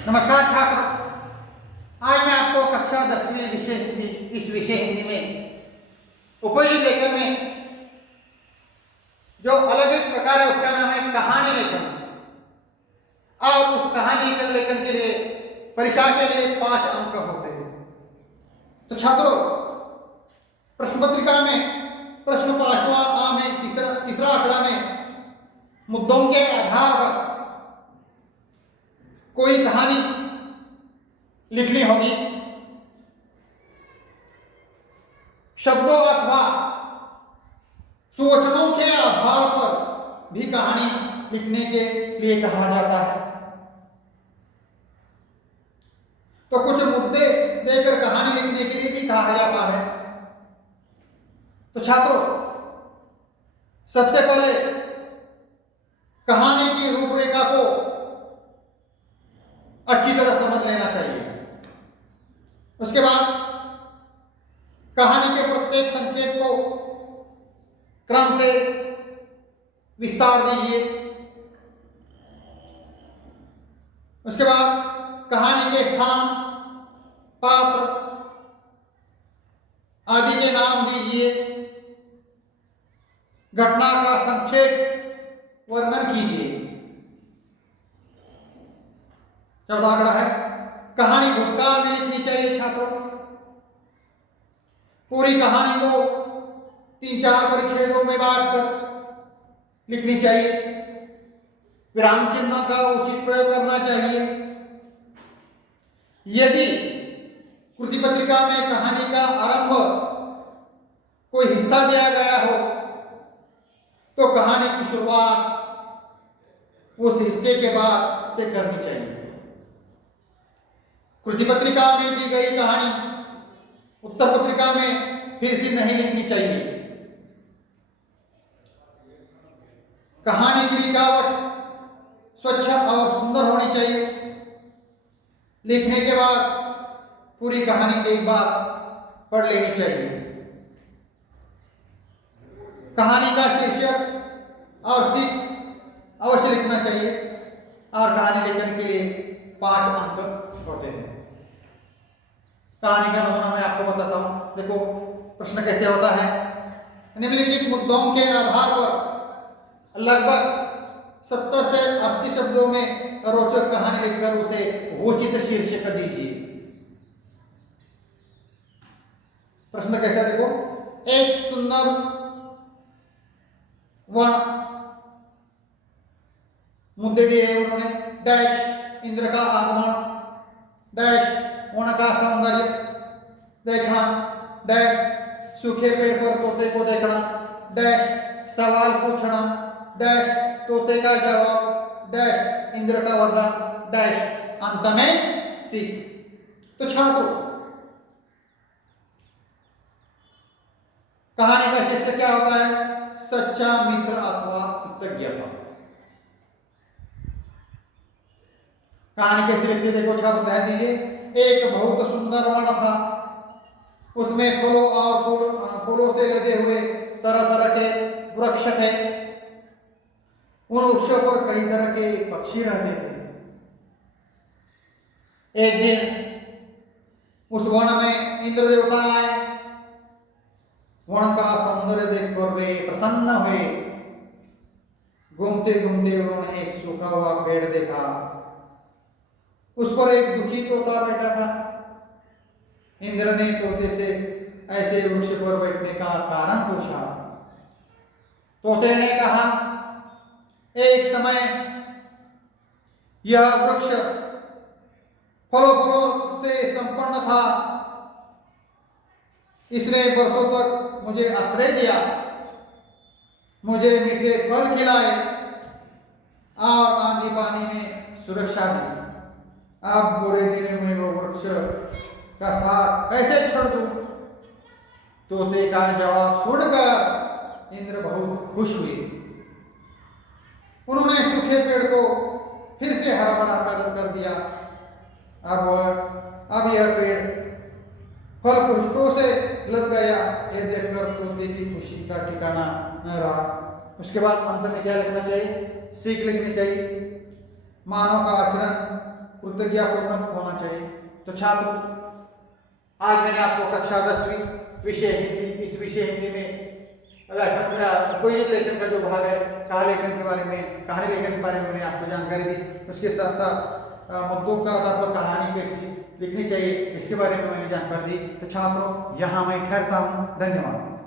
नमस्कार छात्रों, आज मैं आपको कक्षा 10वीं विषय हिंदी इस विषय हिंदी में उपयोगी लेखन में जो अलग एक प्रकार है उसका नाम है कहानी लेखन। और उस कहानी लेखन के लिए परीक्षा के लिए 5 अंक होते हैं। तो छात्रों, प्रश्न पत्रिका में प्रश्न 5वां आ में तीसरा आंकड़ा में मुद्दों के आधार पर कोई कहानी लिखनी होगी। शब्दों अथवा सुवचनों के आधार पर भी कहानी लिखने के लिए कहा जाता है। तो कुछ मुद्दे देकर कहानी लिखने के लिए भी कहा जाता है। तो छात्रों, सबसे पहले कहानी की रूपरेखा को अच्छी तरह समझ लेना चाहिए। उसके बाद कहानी के प्रत्येक संकेत को क्रम से विस्तार दीजिए। उसके बाद कहानी के स्थान, पात्र आदि के नाम दीजिए। घटना का संक्षेप वर्णन कीजिए। चौथा आंकड़ा है कहानी भूतकाल में लिखनी चाहिए। छात्रों, पूरी कहानी को 3-4 परिच्छेदों में बांटकर लिखनी चाहिए। विराम चिन्ह का उचित प्रयोग करना चाहिए। यदि कृति पत्रिका में कहानी का आरंभ कोई हिस्सा दिया गया हो तो कहानी की शुरुआत उस हिस्से के बाद से करनी चाहिए। कृति पत्रिका में दी गई कहानी उत्तर पत्रिका में फिर से नहीं लिखनी चाहिए। कहानी की लिखावट स्वच्छ और सुंदर होनी चाहिए। लिखने के बाद पूरी कहानी एक बार पढ़ लेनी चाहिए। कहानी का शीर्षक और सीख अवश्य लिखना चाहिए। और कहानी लेखन के लिए 5 अंक होते हैं। कहानी का नमूना मैं आपको बताता हूं। देखो प्रश्न कैसे होता है। निम्नलिखित मुद्दों के आधार पर लगभग 70 से 80 शब्दों में रोचक कहानी लिखकर उसे उचित शीर्षक दीजिए। प्रश्न कैसा देखो, एक सुंदर वन मुद्दे दिए हैं उन्होंने। डैश इंद्र का आगमन, डैश वन का सौंदर्य देखना, डैश सूखे पेड़ पर तोते को देखना, डैश सवाल पूछना, डैश तोते का जवाब, डैश इंद्र का वरदान, डैश अंत में सीख। तो छात्रों, कहानी का शीर्षक क्या होता है? सच्चा मित्र अथवा कृतज्ञता। कहानी कैसे लिखते देखो छात्र, कह दीजिए। एक बहुत सुंदर वन था। उसमें फलों और फूलों से लदे हुए तरह तरह के वृक्ष थे। उन वृक्षों पर कई तरह के पक्षी रहते थे। एक दिन उस वन में इंद्र देवता आए। वन का सौंदर्य देखकर वे प्रसन्न हुए। घूमते घूमते उन्होंने एक सूखा हुआ पेड़ देखा। उस पर एक दुखी तोता बैठा था। इंद्र ने तोते से ऐसे वृक्ष पर बैठने का कारण पूछा। तोते ने कहा, एक समय यह वृक्ष फलों से संपन्न था। इसने वर्षों तक मुझे आश्रय दिया, मुझे मीठे फल खिलाए और आंधी पानी में सुरक्षा दी। अब बुरे दिनों में वो वृक्ष का साथ कैसे छोड़ दूं? तोते का जवाब सुनकर इंद्र बहुत खुश हुए। उन्होंने सूखे पेड़ को फिर से हरा भरा कर दिया। अब यह पेड़ फल पुष्पों से लद गया। यह देखकर तोते की खुशी का ठिकाना न रहा। उसके बाद अंत में क्या लिखना चाहिए? सीख लिखनी चाहिए। मानव का आचरण कृतज्ञतापूर्वक होना चाहिए। तो छात्रों, आज मैंने आपको कक्षा 10वीं विषय हिंदी, इस विषय हिंदी में उपयोजित लेखन का जो भाग है, कहानी लेखन के बारे में मैंने आपको जानकारी दी। उसके साथ साथ मुद्दों का आधार पर कहानी कैसी लिखनी चाहिए, इसके बारे में मैंने जानकारी दी। तो छात्रों, यहाँ मैं ठहरता हूँ। धन्यवाद।